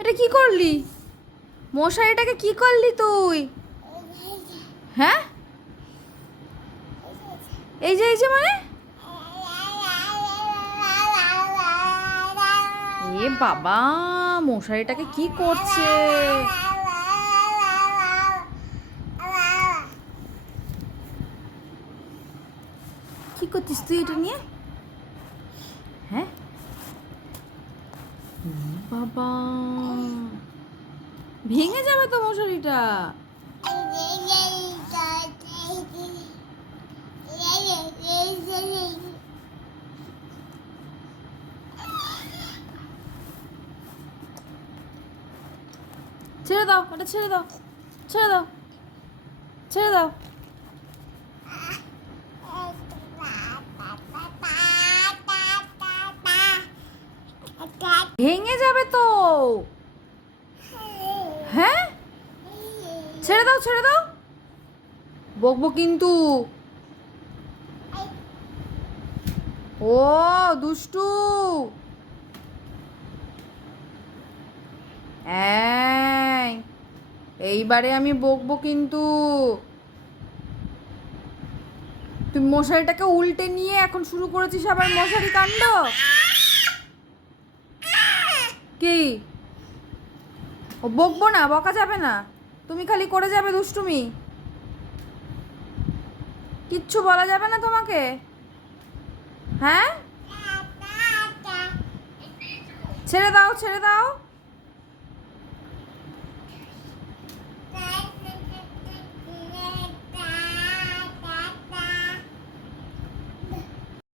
এটা কি করলি? মশারিটাকে কি করলি তুই? হ্যাঁ, এই যে মানে এ বাবা, মশারিটাকে কি করছে? কি করছিস তুই এটা নিয়ে? হ্যাঁ বাবা, ভেঙে যাবে তো মশারিটা। ছেড়ে দাও, ওটা ছেড়ে দাও, ছেড়ে দাও, ছেড়ে দাও। ভেঙে যাবে তো। হ্যাঁ, ছেড়ে দাও, ছেড়ে দাও, বকবো কিন্তু। ও দুষ্টু, এইবারে আমি বকবো কিন্তু। তুই মশারিটাকে উল্টে নিয়ে এখন শুরু করেছিস আবার মশারি কাণ্ড। কি? ও বকবো না, বকা যাবে না, তুমি খালি করে যাবে দুষ্টুমি, কিচ্ছু বলা যাবে না তোমাকে। হ্যাঁ, ছেড়ে দাও, ছেড়ে দাও।